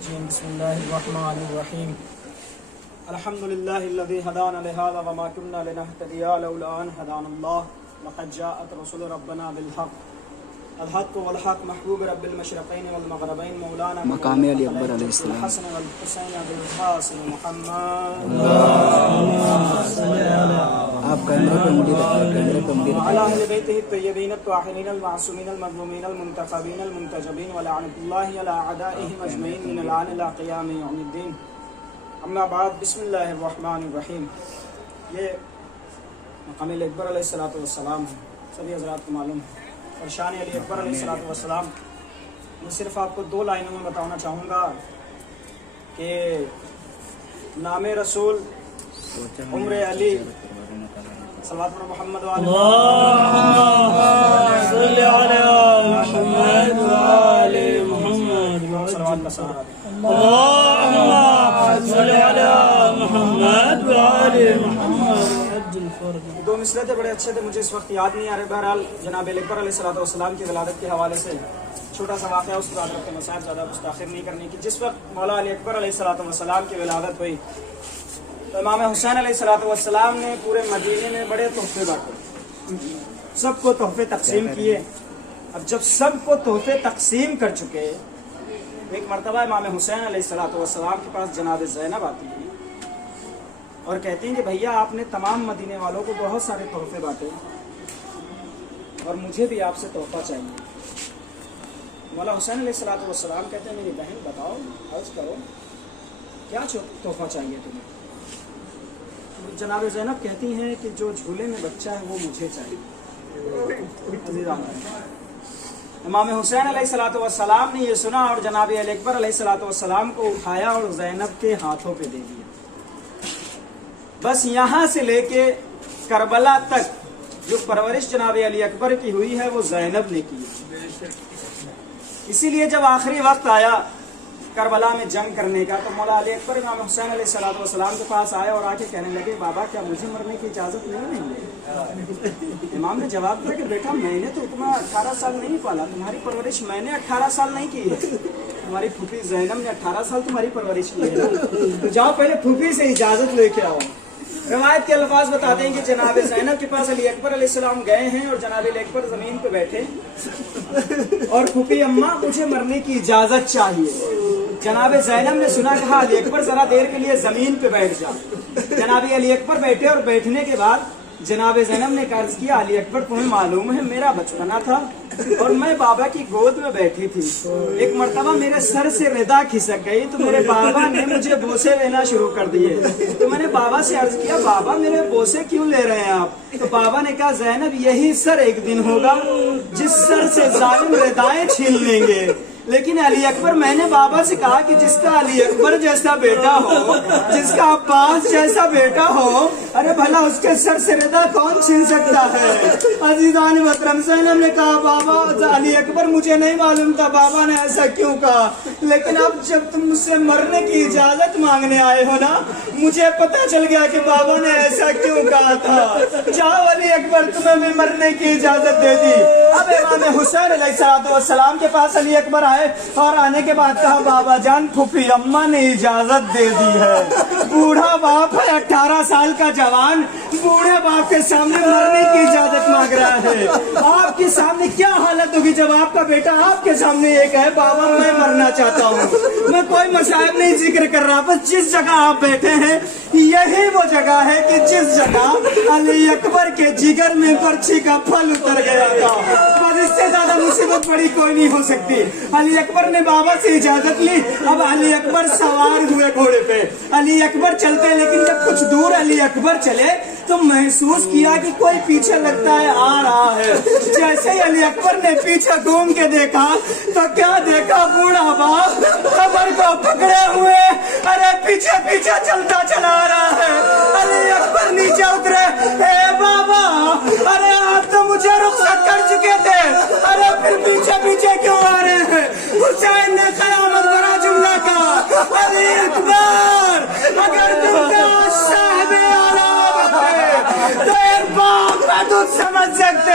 بسم الله الرحمن الرحيم الحمد لله الذي هدانا لهذا وما كنا لنهتدي لولا أن هدانا الله لقد جاءت رسل ربنا بالحق الحق والحق محبوب رب المشرقين والمغربين مولانا مقام علی اکبر علیہ السلام الحسن والحسين بالقاسم محمد آپ کیمرے پہ انگلی رکھیں، کیمرے پہ انگلی وعلى رکھیں۔ أهل بيته الطيبين الطاهرين المعصومين المظلومين المنتخبين المنتجبين ولعنة الله على أعدائهم أجمعين من الآن إلى قيام يوم الدين اما بعد بسم اللہ الرحمن الرحیم۔ یہ مقام علی اکبر علیہ السلام ہے، سبھی حضرات کو معلوم ہے، اور شان علی اکبر علیہ السلام میں صرف آپ کو دو لائنوں میں بتانا چاہوں گا کہ نام رسول عمر علی صلوات محمد وعلی صلی علی محمد وعلی محمد صلوات بسار اللهم صل على محمد وعلى محمد حج الفرج۔ دو مصرع تھے، بڑے اچھے تھے، مجھے اس وقت یاد نہیں آ رہے۔ بہرحال جناب اکبر علیہ السلام کی ولادت کے حوالے سے چھوٹا سا واقعہ اس کو حضرت کے مسائل زیادہ مستاخر نہیں کرنے کی۔ جس وقت مولا علی اکبر علیہ السلام کی ولادت ہوئی تو امام حسین علیہ السلام نے پورے مدینے میں بڑے تحفے بانٹے، سب کو تحفے تقسیم کیے۔ اب جب سب کو تحفے تقسیم کر چکے، ایک مرتبہ امام حسین علیہ السلام کے پاس جناب زینب آتی ہے اور کہتی ہیں کہ بھیا آپ نے تمام مدینے والوں کو بہت سارے تحفے بانٹے اور مجھے بھی آپ سے تحفہ چاہیے۔ مولا حسین علیہ السلام کہتے ہیں میری بہن بتاؤ، عرض کرو کیا تحفہ چاہیے تمہیں؟ جناب زینب کہتی ہیں کہ جو جھولے میں بچہ ہے وہ مجھے چاہیے۔ عزیزان، امام حسین علیہ السلام نے یہ سنا اور جناب علی اکبر علیہ السلام کو اٹھایا اور زینب کے ہاتھوں پہ دے دیا۔ بس یہاں سے لے کے کربلا تک جو پرورش جناب علی اکبر کی ہوئی ہے وہ زینب نے کی۔ اسی لیے جب آخری وقت آیا کربلا میں جنگ کرنے کا تو مولا علی اکبر امام حسین علیہ السلام کے پاس آئے اور آ کے کہنے لگے بابا کیا مجھے مرنے کی اجازت نہیں ہے؟ امام نے جواب دیا کہ بیٹا میں نے تو اتنا 18 سال نہیں پالا، تمہاری پرورش میں نے 18 سال نہیں کی ہے، تمہاری پھوپھی زینب نے 18 سال تمہاری پرورش کی ہے، تو جاؤ پہلے پھوپھی سے اجازت لے کے آؤ۔ روایت کے الفاظ بتاتے ہیں کہ جناب زینب کے پاس علی اکبر علیہ السلام گئے ہیں اور جناب علی اکبر زمین پہ بیٹھے اور پھوپھی اماں مجھے مرنے کی اجازت چاہیے۔ جناب زینب نے سنا، کہا علی اکبر ذرا دیر کے لیے زمین پہ بیٹھ جا۔ جناب علی اکبر بیٹھے اور بیٹھنے کے بعد جناب زینب نے عرض کیا علی اکبر تمہیں معلوم ہے میرا بچپنا تھا اور میں بابا کی گود میں بیٹھی تھی، ایک مرتبہ میرے سر سے ردا کھسک گئی تو میرے بابا نے مجھے بوسے لینا شروع کر دیے، تو میں نے بابا سے عرض کیا بابا میرے بوسے کیوں لے رہے ہیں آپ؟ تو بابا نے کہا زینب یہی سر ایک دن ہوگا جس سر سے ظالم ردائیں چھین لیں گے۔ لیکن علی اکبر میں نے بابا سے کہا کہ جس کا علی اکبر جیسا بیٹا ہو، جس کا عباس جیسا بیٹا ہو، ارے بھلا اس کے سر سے ردا کون چھین سکتا ہے؟ عزیزان محترم، زینب نے کہا بابا علی اکبر مجھے نہیں معلوم تھا بابا نے ایسا کیوں کہا، لیکن اب جب تم مجھ سے مرنے کی اجازت مانگنے آئے ہو نا مجھے پتا چل گیا کہ بابا نے ایسا کیوں کہا تھا۔ جاؤ علی اکبر تمہیں بھی مرنے کی اجازت دے دی۔ اب امام حسین علیہ السلام کے پاس علی اکبر آئے اور آنے کے بعد کہا بابا جان پھوپھی اماں نے اجازت دے دی ہے، بوڑھا باپ ہے 18 سال کا جوان بوڑھے باپ کے سامنے مرنے کی اجازت مانگ رہا ہے۔ آپ کے سامنے کیا حالت ہوگی جب آپ کا بیٹا آپ کے سامنے یہ کہے بابا میں مرنا چاہتا ہوں؟ میں کوئی مصائب نہیں ذکر کر رہا، بس جس جگہ آپ بیٹھے ہیں یہی وہ جگہ ہے کہ جس جگہ علی اکبر کے جگر میں برچھی کا پھل اتر گیا تھا، بس اس سے زیادہ مصیبت بڑی کوئی نہیں ہو سکتی۔ علی اکبر نے بابا سے اجازت لی، اب علی اکبر سوار ہوئے گھوڑے پہ، علی اکبر چلتے، لیکن جب کچھ دور علی اکبر چلے تو محسوس کیا کہ کوئی پیچھے لگتا ہے آ رہا ہے۔ جیسے ہی علی اکبر نے پیچھے گھوم کے دیکھا تو کیا دیکھا، بوڑھا باپ قبر کو پکڑے ہوئے ارے پیچھے پیچھے چلتا چلا رہا ہے۔ علی اکبر نیچے اترے، اے بابا ارے آپ تو مجھے رخصت کر چکے تھے، ارے پھر پیچھے پیچھے کیوں آ رہے ہیں؟ حسین نے قیامت برا جملہ کہا، علی اکبر اگر تم کا صاحب اعلیٰ تو ایک باپ میں تجھ سمجھ سکتے،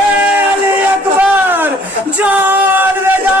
اے علی اکبر جان لے جا۔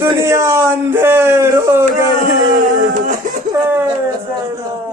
دنیا اندھیر ہو گئی. اے زینب